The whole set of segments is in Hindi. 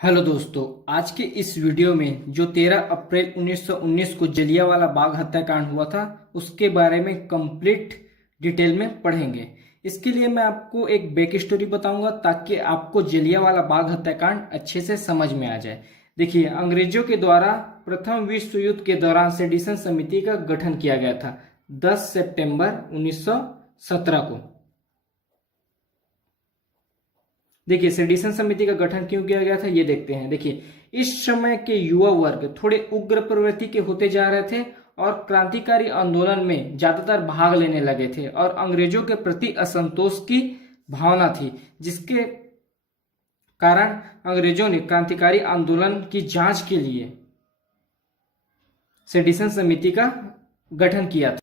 हेलो दोस्तों, आज के इस वीडियो में जो 13 अप्रैल 1919 को जलियांवाला बाग हत्याकांड हुआ था उसके बारे में कंप्लीट डिटेल में पढ़ेंगे। इसके लिए मैं आपको एक बैक स्टोरी बताऊंगा ताकि आपको जलियांवाला बाग हत्याकांड अच्छे से समझ में आ जाए। देखिए, अंग्रेजों के द्वारा प्रथम विश्व युद्ध के दौरान सेडिशन समिति का गठन किया गया था 10 सितंबर 1917 को। देखिए, सेडिशन समिति का गठन क्यों किया गया था ये देखते हैं। देखिए, इस समय के युवा वर्ग थोड़े उग्र प्रवृत्ति के होते जा रहे थे और क्रांतिकारी आंदोलन में ज्यादातर भाग लेने लगे थे और अंग्रेजों के प्रति असंतोष की भावना थी, जिसके कारण अंग्रेजों ने क्रांतिकारी आंदोलन की जांच के लिए सेडिशन समिति का गठन किया था।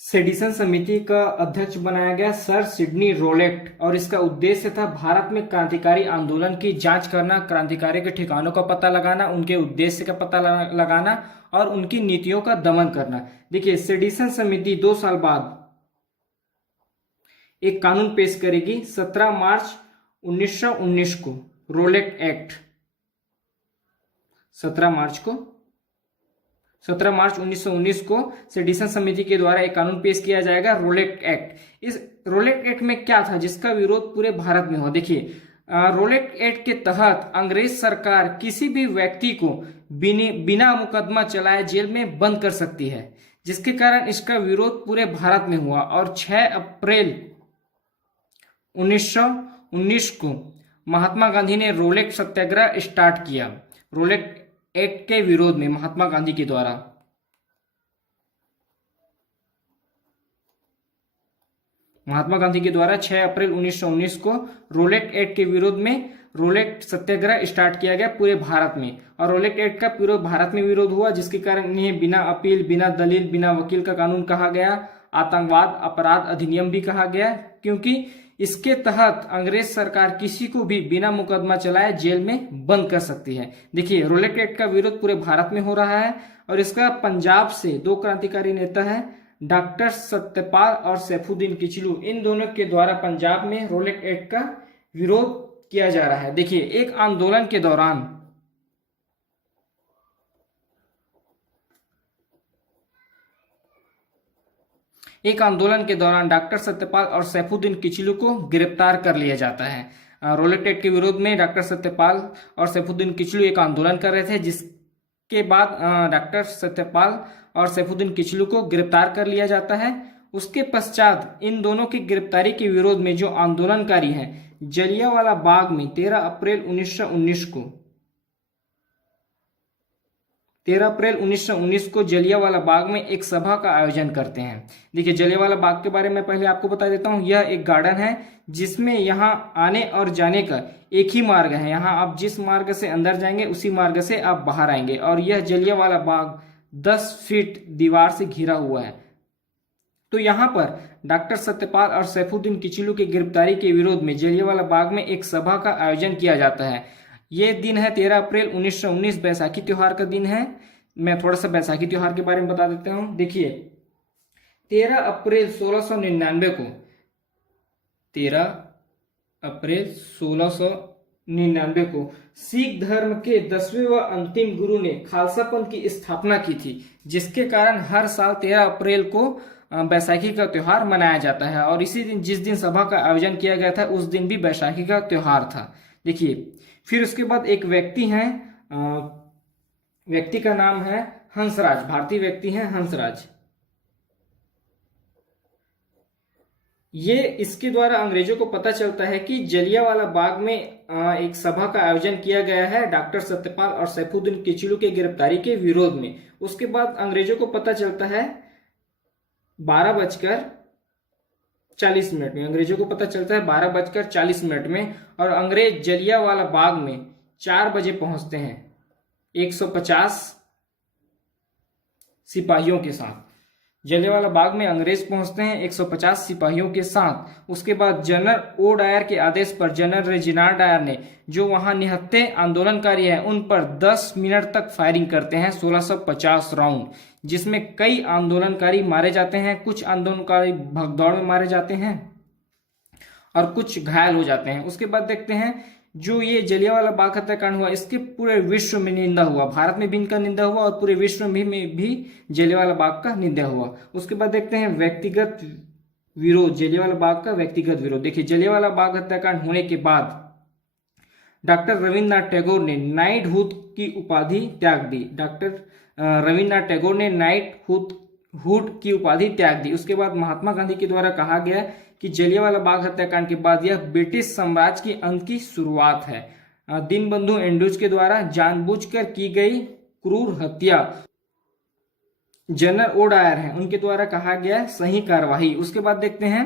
सेडिशन समिति का अध्यक्ष बनाया गया सर सिडनी रोलेट और इसका उद्देश्य था भारत में क्रांतिकारी आंदोलन की जांच करना, क्रांतिकारी के ठिकानों का पता लगाना, उनके उद्देश्य का पता लगाना और उनकी नीतियों का दमन करना। देखिए, सेडिशन समिति 2 साल बाद एक कानून पेश करेगी 17 मार्च 1919 को, रोलेट एक्ट। 17 मार्च 1919 को सेडिशन समिति के द्वारा एक कानून पेश किया जाएगा, रोलेट एक्ट। इस रोलेट एक्ट में क्या था जिसका विरोध पूरे भारत में हो? देखिए, रोलेट एक्ट के तहत अंग्रेज सरकार किसी भी व्यक्ति को बिना मुकदमा चलाए जेल में बंद कर सकती है, जिसके कारण इसका विरोध पूरे भारत में हुआ और 6 अप्रैल 1919 को महात्मा गांधी ने रोलेट सत्याग्रह स्टार्ट किया। रोलेट एक्ट के विरोध में महात्मा गांधी के द्वारा 6 अप्रैल 1919 को रोलेट एक्ट के विरोध में रोलेट सत्याग्रह स्टार्ट किया गया पूरे भारत में। और रोलेट एक्ट का पूरे भारत में विरोध हुआ, जिसके कारण इन्हें बिना अपील, बिना दलील, बिना वकील का कानून कहा गया। आतंकवाद अपराध अधिनियम भी कहा गया, क्योंकि इसके तहत अंग्रेज सरकार किसी को भी बिना मुकदमा चलाए जेल में बंद कर सकती है। देखिए, रोलेट एक्ट का विरोध पूरे भारत में हो रहा है और इसका पंजाब से 2 क्रांतिकारी नेता हैं, डॉक्टर सत्यपाल और सैफुद्दीन किचलू। इन दोनों के द्वारा पंजाब में रोलेट एक्ट का विरोध किया जा रहा है। देखिए, एक आंदोलन के दौरान डॉक्टर सत्यपाल और सैफुद्दीन किचलू को गिरफ्तार कर लिया जाता है। रोलेट एक्ट के विरोध में डॉक्टर सत्यपाल और सैफुद्दीन किचलू एक आंदोलन कर रहे थे, जिसके बाद डॉक्टर सत्यपाल और सैफुद्दीन किचलू को गिरफ्तार कर लिया जाता है। उसके पश्चात इन दोनों की गिरफ्तारी के विरोध में जो आंदोलनकारी हैं, जलियांवाला बाग में 13 अप्रैल 1919 को जलियांवाला बाग में एक सभा का आयोजन करते हैं। देखिए, जलियांवाला बाग के बारे में पहले आपको बता देता हूं। यह एक गार्डन है जिसमें यहां आने और जाने का एक ही मार्ग है। यहां आप जिस मार्ग से अंदर जाएंगे उसी मार्ग से आप बाहर आएंगे। और यह जलियांवाला बाग 10 फीट दीवार से घिरा हुआ है। तो यहाँ पर डॉक्टर सत्यपाल और सैफुद्दीन किचलू की गिरफ्तारी के विरोध में जलियांवाला बाग में एक सभा का आयोजन किया जाता है। ये दिन है 13 अप्रैल 1919, बैसाखी त्योहार का दिन है। मैं थोड़ा सा बैसाखी त्योहार के बारे में बता देता हूं। देखिए, 13 अप्रैल 1699 को सिख धर्म के 10वें व अंतिम गुरु ने खालसा पंथ की स्थापना की थी, जिसके कारण हर साल 13 अप्रैल को बैसाखी का त्योहार मनाया जाता है। और इसी दिन, जिस दिन सभा का आयोजन किया गया था, उस दिन भी बैसाखी का त्योहार था। देखिए, फिर उसके बाद एक व्यक्ति हैं, व्यक्ति का नाम है हंसराज, भारतीय व्यक्ति हैं हंसराज। ये इसके द्वारा अंग्रेजों को पता चलता है कि जलियांवाला बाग में एक सभा का आयोजन किया गया है डॉक्टर सत्यपाल और सैफुद्दीन किचलू के गिरफ्तारी के विरोध में। उसके बाद अंग्रेजों को पता चलता है 12:40 में, अंग्रेजों को पता चलता है 12:40 में, और अंग्रेज जलियांवाला बाग में 4 बजे पहुंचते हैं 150 सिपाहियों के साथ। जलियांवाला बाग में अंग्रेज पहुंचते हैं 150 सिपाहियों के साथ। उसके बाद जनरल ओ डायर के आदेश पर जनरल रेजिनाल्ड डायर ने, जो वहां निहत्थे आंदोलनकारी हैं, उन पर 10 मिनट तक फायरिंग करते हैं, 1650 राउंड, जिसमें कई आंदोलनकारी मारे जाते हैं। कुछ आंदोलनकारी भगदौड़ में मारे जाते हैं और कुछ घायल हो जाते हैं। उसके बाद देखते हैं जो ये जलियांवाला बाग हत्याकांड हुआ इसके पूरे विश्व में निंदा हुआ, भारत में भी इनका निंदा हुआ और पूरे विश्व में भी जलियांवाला बाग का निंदा हुआ। उसके बाद देखते हैं व्यक्तिगत विरोध, जलियांवाला बाग का व्यक्तिगत विरोध। देखिए जलियांवाला बाग हत्याकांड होने के बाद डॉक्टर रविन्द्रनाथ टैगोर ने नाइटहुड की उपाधि त्याग दी। डॉक्टर रविन्द्रनाथ टैगोर ने नाइटहुड की उपाधि त्याग दी। उसके बाद महात्मा गांधी के द्वारा कहा गया कि जलियांवाला बाग हत्याकांड के बाद यह ब्रिटिश साम्राज्य की अंत की शुरुआत है। दीनबंधु एंड्रूज के द्वारा जानबूझकर की गई क्रूर हत्या जनरल ओ डायर है, उनके द्वारा कहा गया सही कार्यवाही। उसके बाद देखते हैं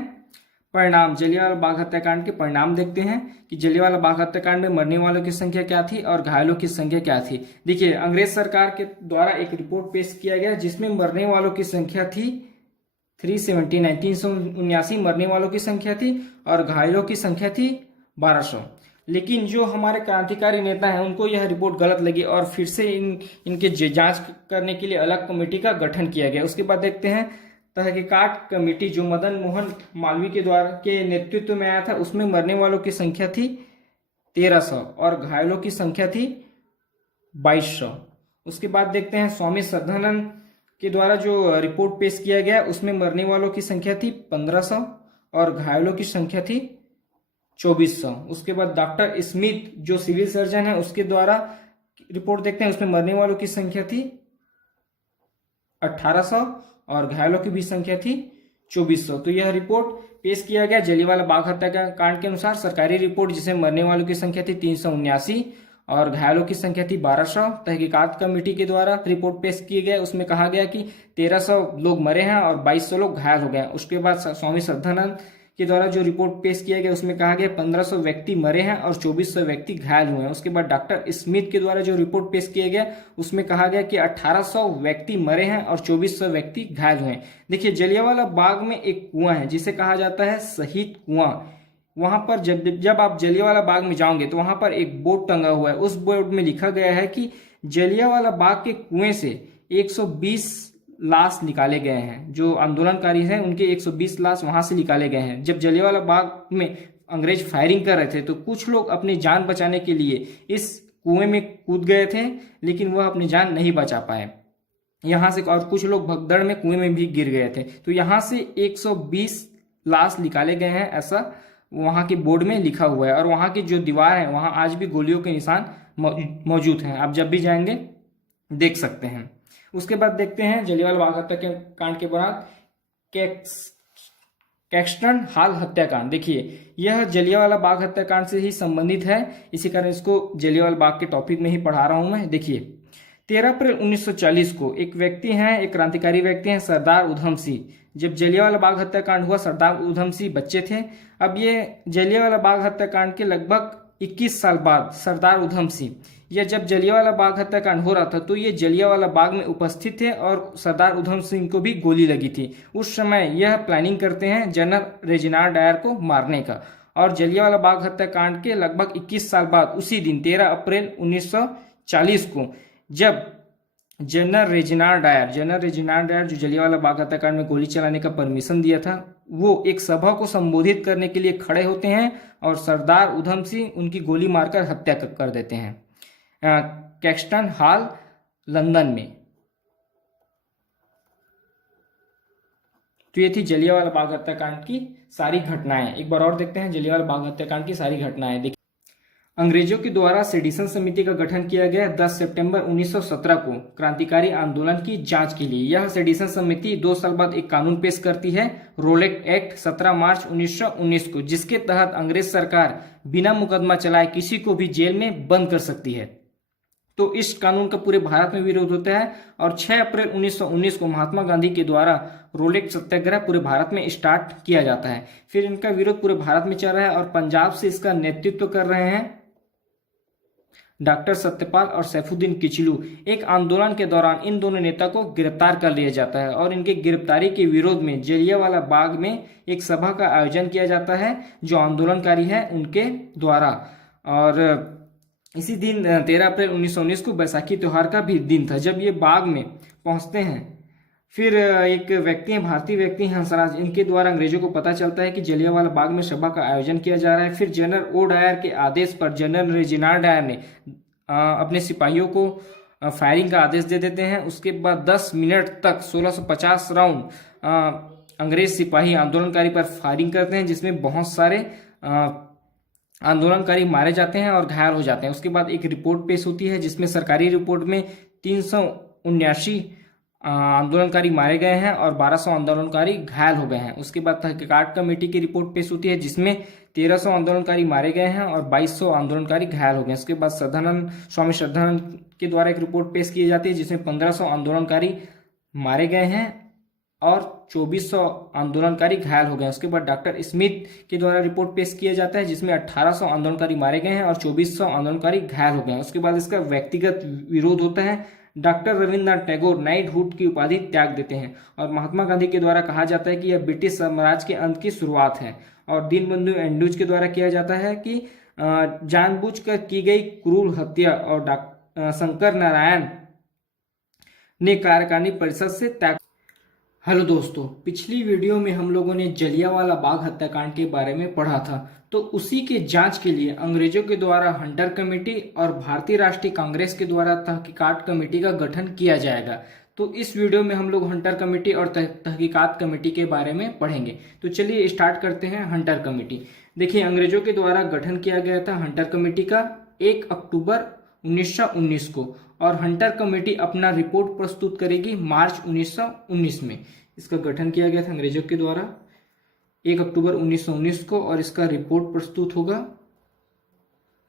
परिणाम, जलियांवाला बाग हत्याकांड के परिणाम देखते हैं कि जलियांवाला बाग हत्याकांड में मरने वालों की संख्या क्या थी और घायलों की संख्या क्या थी। देखिए अंग्रेज सरकार के द्वारा एक रिपोर्ट पेश किया गया जिसमें मरने वालों की संख्या थी 379 मरने वालों की संख्या थी और घायलों की संख्या थी 1200। लेकिन जो हमारे क्रांतिकारी नेता हैं उनको यह रिपोर्ट गलत लगी और फिर से इनके जांच करने के लिए अलग कमेटी का गठन किया गया। उसके बाद देखते हैं तहकीकात कमेटी जो मदन मोहन मालवीय के द्वारा के नेतृत्व में आया था, उसमें मरने वालों की संख्या थी 1300 और घायलों की संख्या थी 2200। उसके बाद देखते हैं स्वामी श्रद्धानंद के द्वारा जो रिपोर्ट पेश किया गया उसमें मरने वालों की संख्या थी 1500 और घायलों की संख्या थी 2400। उसके बाद डॉक्टर स्मिथ जो सिविल सर्जन है उसके द्वारा रिपोर्ट देखते हैं, उसमें मरने वालों की संख्या थी 1800 और घायलों की भी संख्या थी 2400। तो यह रिपोर्ट पेश किया गया जलियांवाला बाग हत्याकांड के अनुसार सरकारी रिपोर्ट, जिसमें मरने वालों की संख्या थी 379 और घायलों की संख्या थी 1200। तहकीकात कमेटी के द्वारा रिपोर्ट पेश किए गए, उसमें कहा गया कि 1300 लोग मरे हैं और 2200 लोग घायल हो गए। उसके बाद स्वामी श्रद्धानंद के द्वारा जो रिपोर्ट पेश किया गया उसमें कहा गया 1500 व्यक्ति मरे हैं और 2400 व्यक्ति घायल हुए हैं। उसके बाद डॉक्टर स्मिथ के द्वारा जो रिपोर्ट पेश किया गया उसमें कहा गया कि 1800 व्यक्ति मरे हैं और 2400 व्यक्ति घायल हुए हैं। देखिए जलियांवाला बाग में एक कुआं है जिसे कहा जाता है शहीद कुआं। वहां पर जब आप जलियांवाला बाग में जाओगे तो वहां पर एक बोर्ड टंगा हुआ है, उस बोर्ड में लिखा गया है कि जलियांवाला बाग के कुएं से 120 लाश निकाले गए हैं। जो आंदोलनकारी हैं उनके 120 लाश वहां से निकाले गए हैं। जब जलियांवाला बाग में अंग्रेज फायरिंग कर रहे थे तो कुछ लोग अपनी जान बचाने के लिए इस कुएं में कूद गए थे, लेकिन वह अपनी जान नहीं बचा पाए यहां से, और कुछ लोग भगदड़ में कुएं में भी गिर गए थे। तो यहां से 120 लाश निकाले गए हैं, ऐसा वहां के बोर्ड में लिखा हुआ है। और वहां की जो दीवार है वहां आज भी गोलियों के निशान मौजूद हैं, आप जब भी जाएंगे देख सकते हैं। उसके बाद देखते हैं जलियांवाला बाग हत्याकांड के बाद कैक्सटन हॉल हत्याकांड। देखिए यह जलियांवाला बाग हत्याकांड से ही संबंधित है, इसी कारण इसको जलियांवाला बाग के टॉपिक में ही पढ़ा रहा हूं मैं। देखिए 13 अप्रैल 1940 को एक व्यक्ति हैं, एक क्रांतिकारी व्यक्ति हैं सरदार उधम सिंह। जब जलियांवाला बाग हत्याकांड हुआ सरदार उधम सिंह बच्चे थे। अब ये जलियांवाला बाग हत्याकांड के लगभग 21 साल बाद सरदार उधम सिंह, यह जब जलियांवाला बाग हत्याकांड हो रहा था तो ये जलियांवाला बाग में उपस्थित थे और सरदार उधम सिंह को भी गोली लगी थी। उस समय यह प्लानिंग करते हैं जनरल रेजिनाल्ड डायर को मारने का। और जलियांवाला बाग हत्याकांड के लगभग 21 साल बाद उसी दिन 13 अप्रैल 1940 को जब जनरल रेजिनाल्ड डायर जो जलियांवाला बाग हत्याकांड में गोली चलाने का परमिशन दिया था, वो एक सभा को संबोधित करने के लिए खड़े होते हैं और सरदार उधम सिंह उनकी गोली मारकर हत्या कर देते हैं कैक्सटन हॉल लंदन में। तो ये थी जलियांवाला बाग हत्याकांड की सारी घटनाएं। एक बार और देखते हैं जलियांवाला बाग हत्याकांड की सारी घटनाएं। देखिए अंग्रेजों के द्वारा सेडिशन समिति का गठन किया गया 10 सितंबर 1917 को क्रांतिकारी आंदोलन की जांच के लिए। यह सेडिशन समिति 2 साल बाद एक कानून पेश करती है, रोलेट एक्ट 17 मार्च 1919 को, जिसके तहत अंग्रेज सरकार बिना मुकदमा चलाए किसी को भी जेल में बंद कर सकती है। तो इस कानून का पूरे भारत में विरोध होता है और 6 अप्रैल 1919 को महात्मा गांधी के द्वारा रोलेट सत्याग्रह पूरे भारत में स्टार्ट किया जाता है। फिर इनका विरोध पूरे भारत में चल रहा है और पंजाब से इसका नेतृत्व कर रहे हैं डॉक्टर सत्यपाल और सैफुद्दीन किचलू। एक आंदोलन के दौरान इन दोनों नेता को गिरफ्तार कर लिया जाता है और इनके गिरफ्तारी के विरोध में जलियांवाला बाग में एक सभा का आयोजन किया जाता है जो आंदोलनकारी है उनके द्वारा। और इसी दिन 13 अप्रैल 1919 को बैसाखी त्योहार का भी दिन था। जब ये बाग में पहुंचते हैं फिर एक व्यक्ति हैं, भारतीय व्यक्ति हैं हंसराज, इनके द्वारा अंग्रेजों को पता चलता है कि जलियांवाला बाग में सभा का आयोजन किया जा रहा है। फिर जनरल ओ डायर के आदेश पर जनरल रेजिनाल्ड डायर ने अपने सिपाहियों को फायरिंग का आदेश दे देते हैं। उसके बाद 10 मिनट तक 1650 राउंड अंग्रेज सिपाही आंदोलनकारी पर फायरिंग करते हैं, जिसमें बहुत सारे आंदोलनकारी मारे जाते हैं और घायल हो जाते हैं। उसके बाद एक रिपोर्ट पेश होती है, जिसमें सरकारी रिपोर्ट में 379 आंदोलनकारी मारे गए हैं और 1200 आंदोलनकारी घायल हो गए हैं। उसके बाद तहकीकात कमेटी की रिपोर्ट पेश होती है, जिसमें 1300 आंदोलनकारी मारे गए हैं और 2200 आंदोलनकारी घायल हो गए हैं। उसके बाद स्वामी श्रद्धानंद के द्वारा एक रिपोर्ट पेश की जाती है, जिसमें 1500 आंदोलनकारी मारे गए हैं और 2400 आंदोलनकारी घायल हो गए। उसके बाद डॉक्टर स्मिथ के द्वारा रिपोर्ट पेश किया जाता है, जिसमें 1800 आंदोलनकारी मारे गए हैं और 2400 आंदोलनकारी घायल हो गए हैं। उसके बाद इसका व्यक्तिगत विरोध होता है। डॉक्टर रविंद्रनाथ टैगोर नाइटहुड की उपाधि त्याग देते हैं और महात्मा गांधी के द्वारा कहा जाता है कि यह ब्रिटिश साम्राज्य के अंत की शुरुआत है। और दीनबंधु एंड्रूज के द्वारा किया जाता है कि जानबूझकर की गई क्रूर हत्या और शंकर नारायण ने कार्यकारिणी परिषद से त्याग। हेलो दोस्तों, पिछली वीडियो में हम लोगों ने जलियांवाला बाग हत्याकांड के बारे में पढ़ा था, तो उसी के जांच के लिए अंग्रेजों के द्वारा हंटर कमेटी और भारतीय राष्ट्रीय कांग्रेस के द्वारा तहकीकात कमेटी का गठन किया जाएगा। तो इस वीडियो में हम लोग हंटर कमेटी और तहकीकात कमेटी के बारे में पढ़ेंगे। तो चलिए स्टार्ट करते हैं हंटर कमेटी। देखिए, अंग्रेजों के द्वारा गठन किया गया था हंटर कमेटी का 1 अक्टूबर 1919 को, और हंटर कमेटी अपना रिपोर्ट प्रस्तुत करेगी मार्च 1919 में। इसका गठन किया गया था अंग्रेजों के द्वारा 1 अक्टूबर 1919 को, और इसका रिपोर्ट प्रस्तुत होगा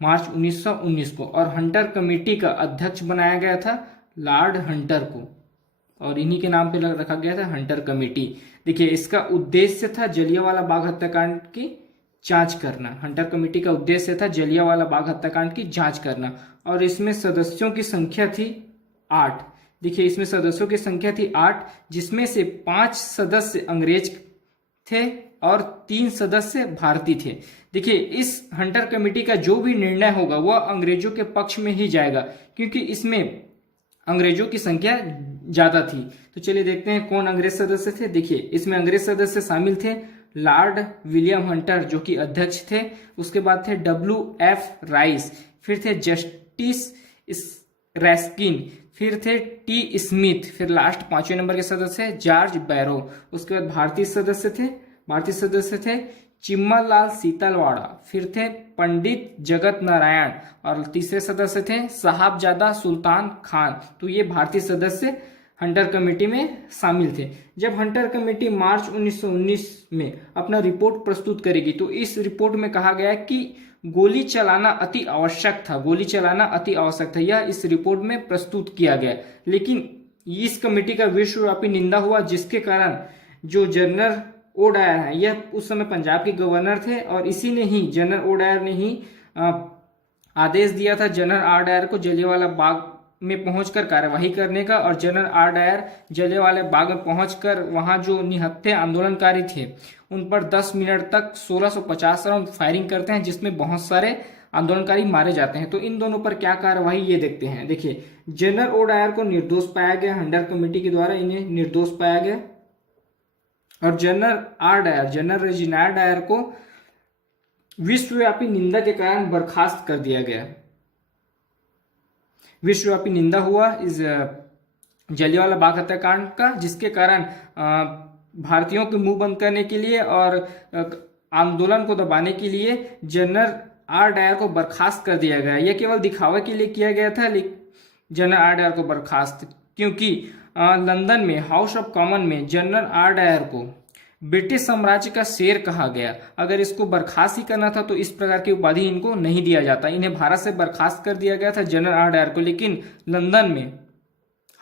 मार्च 1919 को। और हंटर कमेटी का अध्यक्ष बनाया गया था लॉर्ड हंटर को, और इन्हीं के नाम पे रखा गया था हंटर कमेटी। देखिए, इसका उद्देश्य था जलियांवाला बाग हत्याकांड की जांच करना। हंटर कमेटी का उद्देश्य था जलियांवाला बाग हत्याकांड की जांच करना, और इसमें सदस्यों की संख्या थी 8। देखिए, इसमें सदस्यों की संख्या थी 8, जिसमें से 5 सदस्य अंग्रेज थे और 3 सदस्य भारतीय थे। देखिए, इस हंटर कमेटी का जो भी निर्णय होगा वह अंग्रेजों के पक्ष में ही जाएगा, क्योंकि इसमें अंग्रेजों की संख्या ज्यादा थी। तो चलिए देखते हैं कौन अंग्रेज सदस्य थे। देखिए, इसमें अंग्रेज सदस्य शामिल थे लॉर्ड विलियम हंटर, जो कि अध्यक्ष थे। उसके बाद थे WF राइस, फिर थे जस्टिस रैस्किन, फिर थे T स्मिथ, फिर लास्ट 5वें नंबर के सदस्य जॉर्ज बैरो। उसके बाद भारतीय सदस्य थे चिम्मरलाल सीतलवाड़ा, फिर थे पंडित जगत नारायण, और तीसरे सदस्य थे साहबजादा सुल्तान खान। तो ये भारतीय सदस्य हंटर कमेटी में शामिल थे। जब हंटर कमेटी मार्च 1919 में अपना रिपोर्ट प्रस्तुत करेगी, तो इस रिपोर्ट में कहा गया कि गोली चलाना अति आवश्यक था। यह इस रिपोर्ट में प्रस्तुत किया गया। लेकिन इस कमेटी का विश्वव्यापी निंदा हुआ, जिसके कारण जो जनरल ओ डायर है, यह उस समय पंजाब के गवर्नर थे, और इसी ने ही जनरल ओ डायर ने ही आदेश दिया था जनरल आर डायर को जलियांवाला बाग में पहुंचकर कार्यवाही करने का। और general R Dyer Jallianwala Bagh में पहुंचकर वहां जो निहत्थे आंदोलनकारी थे उन पर 10 मिनट तक 1650 राउंड फायरिंग करते हैं, जिसमें बहुत सारे आंदोलनकारी मारे जाते हैं। तो इन दोनों पर क्या कार्यवाही ये देखते हैं। देखिए, जनरल ओ डायर को निर्दोष पाया गया, हंटर कमेटी के द्वारा इन्हें निर्दोष पाया गया, और जनरल रेजिनाल्ड डायर को विश्वव्यापी निंदा के कारण बर्खास्त कर दिया गया। विश्वव्यापी निंदा हुआ इस जलियांवाला बाग हत्याकांड का, जिसके कारण भारतीयों के मुंह बंद करने के लिए और आंदोलन को दबाने के लिए जनरल आर डायर को बर्खास्त कर दिया गया। यह केवल दिखावे के लिए किया गया था जनरल आर डायर को बर्खास्त, क्योंकि लंदन में हाउस ऑफ कॉमन में जनरल आर डायर को ब्रिटिश साम्राज्य का शेर कहा गया। अगर इसको बर्खास्त ही करना था तो इस प्रकार की उपाधि इनको नहीं दिया जाता। इन्हें भारत से बर्खास्त कर दिया गया था जनरल आर डायर को, लेकिन लंदन में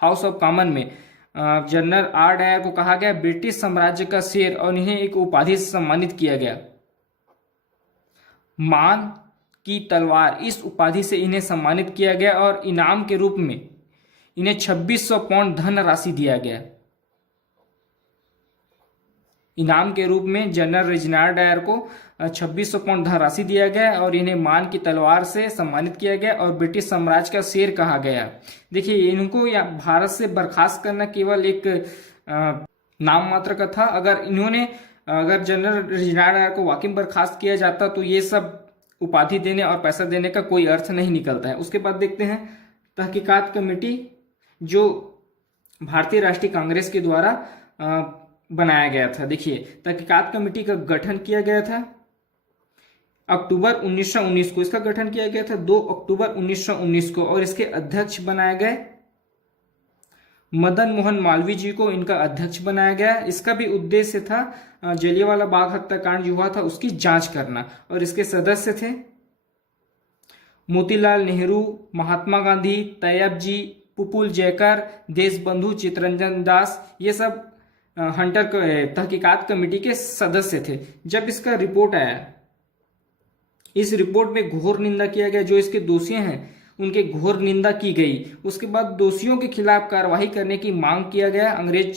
हाउस ऑफ कॉमन में जनरल आर डायर को कहा गया ब्रिटिश साम्राज्य का शेर, और इन्हें एक उपाधि से सम्मानित किया गया, मान की तलवार। इस उपाधि से इन्हें सम्मानित किया गया, और इनाम के रूप में इन्हें 2600 पाउंड धन राशि दिया गया। इनाम के रूप में जनरल रेजिनाल्ड डायर को 2600 पाउंड धन राशि दिया गया, और इन्हें मान की तलवार से सम्मानित किया गया, और ब्रिटिश साम्राज्य का शेर कहा गया। देखिए, इनको भारत से बर्खास्त करना केवल एक नाम मात्र का था। अगर जनरल रेजिनाल्ड डायर को वाकई बर्खास्त किया जाता तो ये सब उपाधि देने और पैसा देने का कोई अर्थ नहीं निकलता है। उसके बाद देखते हैं तहकीकात कमेटी, जो भारतीय राष्ट्रीय कांग्रेस के द्वारा बनाया गया था। देखिए, तहकीकात कमेटी का गठन किया गया था अक्टूबर 1919 को। इसका गठन किया गया था 2 अक्टूबर 1919 को और इसके अध्यक्ष बनाए गए मदन मोहन मालवीय जी को इनका अध्यक्ष बनाया गया। इसका भी उद्देश्य था जलियांवाला बाग हत्याकांड जो हुआ था उसकी जांच करना। और इसके सदस्य थे मोतीलाल नेहरू, महात्मा गांधी, तैयब जी, पुपुल जयकर, देशबंधु चित्तरंजन दास, ये सब हंटर तहकीकात कमेटी के सदस्य थे। जब इसका रिपोर्ट आया, इस रिपोर्ट में घोर निंदा किया गया, जो इसके दोषी हैं उनके घोर निंदा की गई। उसके बाद दोषियों के खिलाफ कार्रवाई करने की मांग किया गया अंग्रेज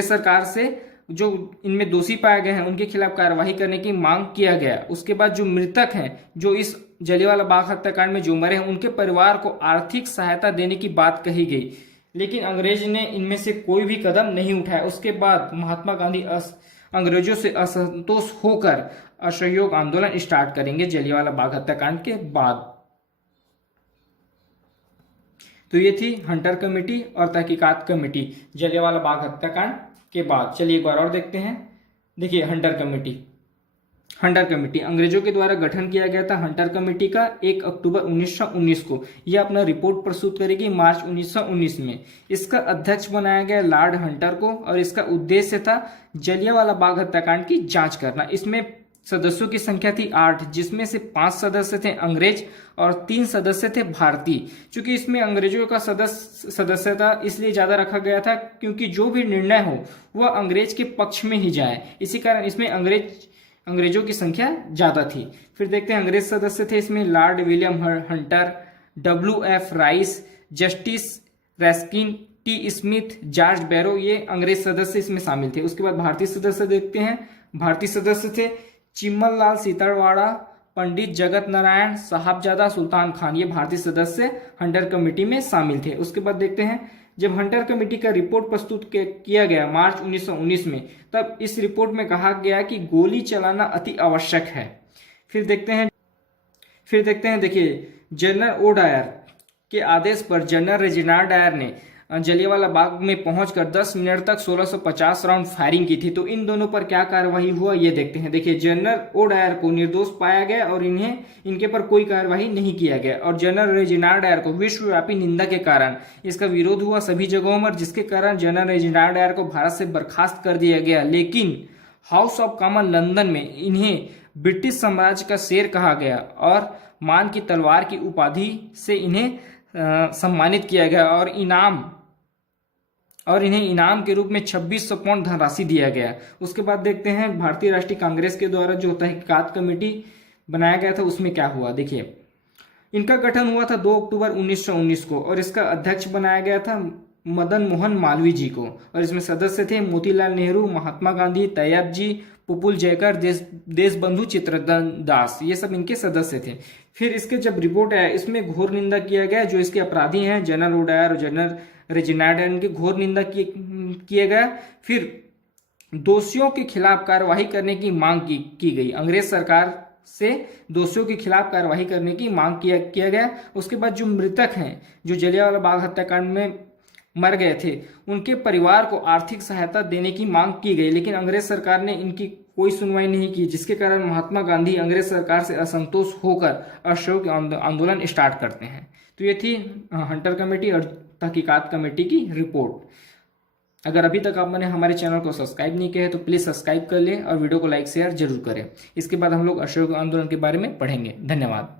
सरकार से। जो इनमें दोषी पाए गए हैं उनके खिलाफ कार्रवाई करने की मांग किया गया। उसके बाद जो मृतक हैं, जो इस जलियांवाला बाग हत्याकांड में जो मरे हैं, उनके परिवार को आर्थिक सहायता देने की बात कही गई, लेकिन अंग्रेज ने इनमें से कोई भी कदम नहीं उठाया। उसके बाद महात्मा गांधी अंग्रेजों से असंतोष होकर असहयोग आंदोलन स्टार्ट करेंगे जलियांवाला बाग हत्याकांड के बाद। तो ये थी हंटर कमेटी और तहकीकात कमेटी जलियांवाला बाग हत्याकांड के बाद। चलिए एक बार और देखते हैं। देखिए, हंटर कमेटी अंग्रेजों के द्वारा गठन किया गया था हंटर कमेटी का 1 अक्टूबर 1919 को। यह अपना रिपोर्ट प्रस्तुत करेगी मार्च 1919 में। इसका अध्यक्ष बनाया गया लॉर्ड हंटर को और इसका उद्देश्य था जलियांवाला बाग हत्याकांड की जांच करना। इसमें सदस्यों की संख्या थी 8, जिसमें से 5 सदस्य थे अंग्रेज और 3 सदस्य थे भारतीय। चूंकि इसमें अंग्रेजों का सदस्यता इसलिए ज्यादा रखा गया था क्योंकि जो भी निर्णय हो वह अंग्रेज के पक्ष में ही जाए, इसी कारण इसमें अंग्रेजों की संख्या ज्यादा थी। फिर देखते हैं अंग्रेज सदस्य थे इसमें Lord William Hunter, WF Rice, Justice Ruskin, T Smith, George Barrow, ये अंग्रेज सदस्य इसमें शामिल थे। उसके बाद भारतीय सदस्य देखते हैं। भारतीय सदस्य थे चिम्मल लाल सीतड़वाड़ा, पंडित जगत नारायण, साहबजादा सुल्तान खान, ये भारतीय सदस्य हंटर कमेटी में शामिल थे। उसके बाद देखते हैं जब हंटर कमेटी का रिपोर्ट प्रस्तुत किया गया मार्च 1919 में, तब इस रिपोर्ट में कहा गया कि गोली चलाना अति आवश्यक है। फिर देखते हैं देखिए, जनरल ओ डायर के आदेश पर जनरल रेजिनाल्ड डायर ने जलियांवाला बाग में पहुंचकर 10 मिनट तक 1650 राउंड फायरिंग की थी। तो इन दोनों पर क्या कार्रवाई हुआ ये देखते हैं। देखिए, जनरल ओ डायर को निर्दोष पाया गया और इनके पर कोई कार्रवाई नहीं किया गया। और जनरल रेजिनाल्ड डायर को विश्वव्यापी निंदा के कारण इसका विरोध हुआ सभी जगहों पर, जिसके कारण जनरल रेजिनाल्ड डायर को भारत से बर्खास्त कर दिया गया। लेकिन हाउस ऑफ कॉमन लंदन में इन्हें ब्रिटिश साम्राज्य का शेर कहा गया और मान की तलवार की उपाधि से इन्हें सम्मानित किया गया और इन्हें इनाम के रूप में 2600 पाउंड धनराशि दिया गया। उसके बाद देखते हैं भारतीय राष्ट्रीय कांग्रेस के द्वारा जो तहकीकात कमेटी बनाया गया था उसमें क्या हुआ। देखिए, इनका गठन हुआ था 2 अक्टूबर 1919 को और इसका अध्यक्ष बनाया गया था मदन मोहन मालवीय जी को। और इसमें सदस्य थे मोतीलाल नेहरू, महात्मा गांधी, तैयब जी, पुपुल जयकर, देशबंधु चित्तरंजन दास, ये सब इनके सदस्य थे। फिर इसके जब रिपोर्ट आया, इसमें घोर निंदा किया गया, जो इसके अपराधी हैं जनरल ओ डायर और जनरल रेजिनाल्ड डायर, इनकी घोर निंदा किया गया। फिर दोषियों के खिलाफ कार्रवाई करने की मांग की गई। अंग्रेज सरकार से दोषियों के खिलाफ कार्रवाई करने की मांग किया गया। उसके बाद जो मृतक हैं, जो जलियांवाला बाग हत्याकांड में मर गए थे, उनके परिवार को आर्थिक सहायता देने की मांग की गई, लेकिन अंग्रेज सरकार ने इनकी कोई सुनवाई नहीं की, जिसके कारण महात्मा गांधी अंग्रेज सरकार से असंतोष होकर असहयोग आंदोलन स्टार्ट करते हैं। तो ये थी हंटर कमेटी और तहकीकात कमेटी की रिपोर्ट। अगर अभी तक आपने हमारे चैनल को सब्सक्राइब नहीं किया है तो प्लीज़ सब्सक्राइब कर लें और वीडियो को लाइक शेयर जरूर करें। इसके बाद हम लोग असहयोग आंदोलन के बारे में पढ़ेंगे। धन्यवाद।